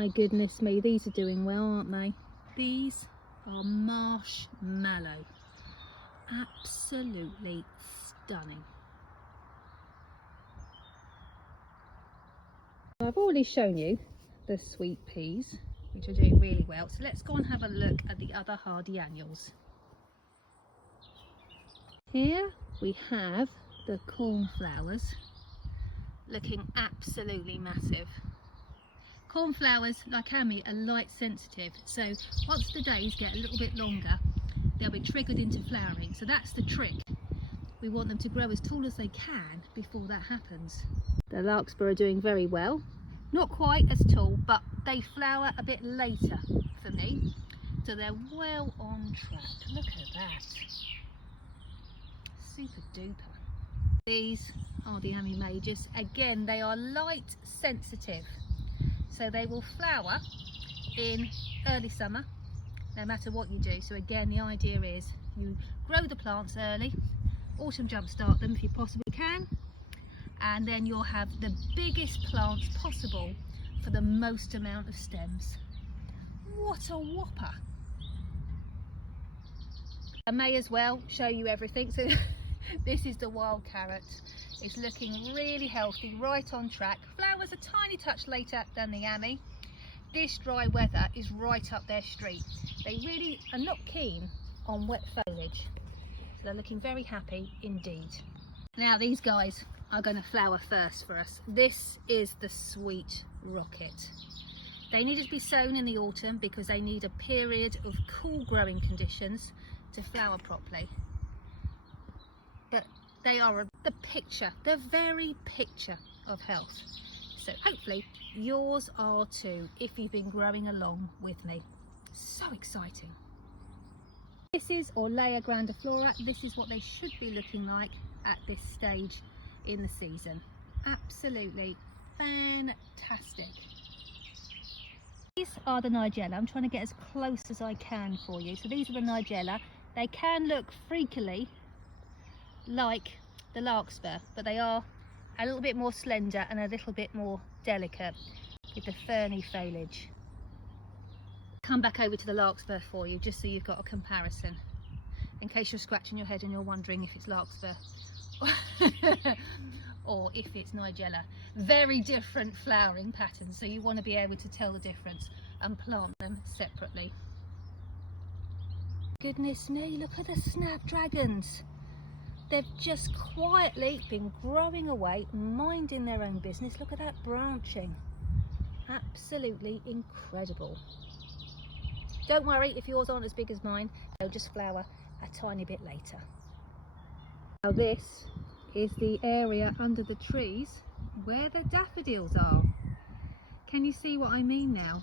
My goodness me, these are doing well, aren't they? These are marshmallow. Absolutely stunning. I've already shown you the sweet peas, which are doing really well. So let's go and have a look at the other hardy annuals. Here we have the cornflowers, looking absolutely massive. Cornflowers, like AMMI, are light sensitive, so once the days get a little bit longer, they'll be triggered into flowering. So that's the trick. We want them to grow as tall as they can before that happens. The larkspur are doing very well. Not quite as tall, but they flower a bit later for me. So they're well on track. Look at that. Super duper. These are the AMMI MAJUS. Again, they are light sensitive. So they will flower in early summer, no matter what you do. So again, the idea is you grow the plants early, autumn jumpstart them if you possibly can, and then you'll have the biggest plants possible for the most amount of stems. What a whopper! I may as well show you everything. So this is the wild carrot. It's looking really healthy, right on track. Flowers a tiny touch later than the AMMI. This dry weather is right up their street. They really are not keen on wet foliage. So they're looking very happy indeed. Now these guys are going to flower first for us. This is the sweet rocket. They needed to be sown in the autumn because they need a period of cool growing conditions to flower properly. But they are the picture, the very picture of health. So hopefully yours are too, if you've been growing along with me. So exciting. This is Orlea grandiflora. This is what they should be looking like at this stage in the season. Absolutely fantastic. These are the Nigella. I'm trying to get as close as I can for you. So these are the Nigella. They can look freakily like the larkspur, but they are a little bit more slender and a little bit more delicate with the ferny foliage. Come back over to the larkspur for you, just so you've got a comparison, in case you're scratching your head and you're wondering if it's larkspur or if it's Nigella. Very different flowering patterns, so you want to be able to tell the difference and plant them separately. Goodness me, look at the snapdragons. They've just quietly been growing away, minding their own business. Look at that branching. Absolutely incredible. Don't worry if yours aren't as big as mine, they'll just flower a tiny bit later. Now this is the area under the trees where the daffodils are. Can you see what I mean now?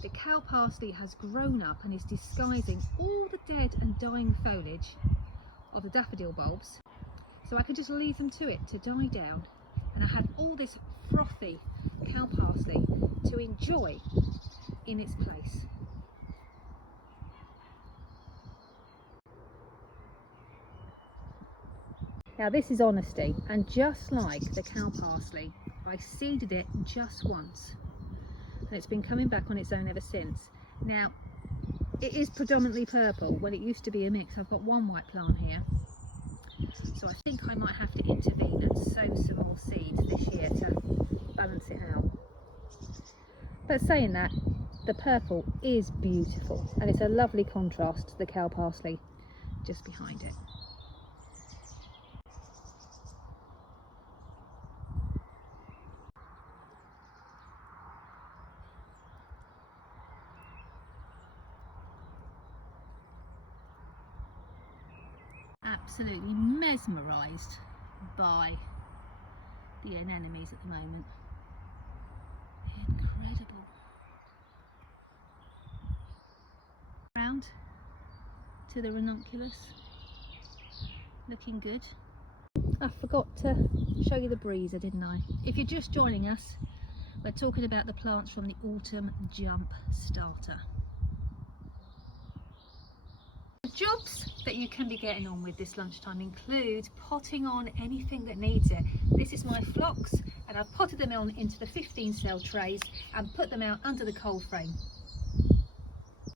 The cow parsley has grown up and is disguising all the dead and dying foliage of the daffodil bulbs, so I could just leave them to it to die down, and I had all this frothy cow parsley to enjoy in its place. Now this is honesty, and just like the cow parsley, I seeded it just once and it's been coming back on its own ever since. Now it is predominantly purple when it used to be a mix. I've got one white plant here, so I think I might have to intervene and sow some more seeds this year to balance it out. But saying that, the purple is beautiful and it's a lovely contrast to the cow parsley just behind it. Absolutely mesmerised by the anemones at the moment. Incredible. Round to the ranunculus, looking good. I forgot to show you the BRIZA, didn't I? If you're just joining us, we're talking about the plants from the autumn jump starter. The jobs that you can be getting on with this lunchtime include potting on anything that needs it. This is my phlox and I've potted them on into the 15 cell trays and put them out under the cold frame.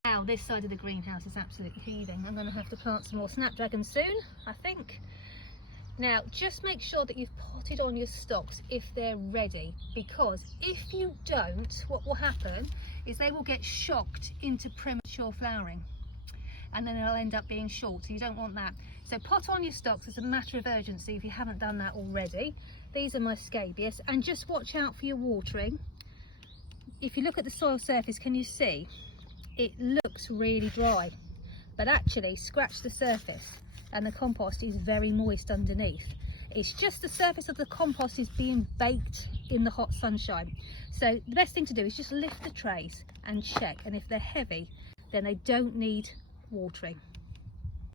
Now this side of the greenhouse is absolutely heaving. I'm going to have to plant some more snapdragons soon, I think. Now just make sure that you've potted on your stocks if they're ready, because if you don't, what will happen is they will get shocked into premature flowering and then they'll end up being short, so you don't want that. So pot on your stocks as a matter of urgency if you haven't done that already. These are my scabious, and just watch out for your watering. If you look at the soil surface, can you see it looks really dry, but actually scratch the surface and the compost is very moist underneath. It's just the surface of the compost is being baked in the hot sunshine. So the best thing to do is just lift the trays and check, and if they're heavy then they don't need watering.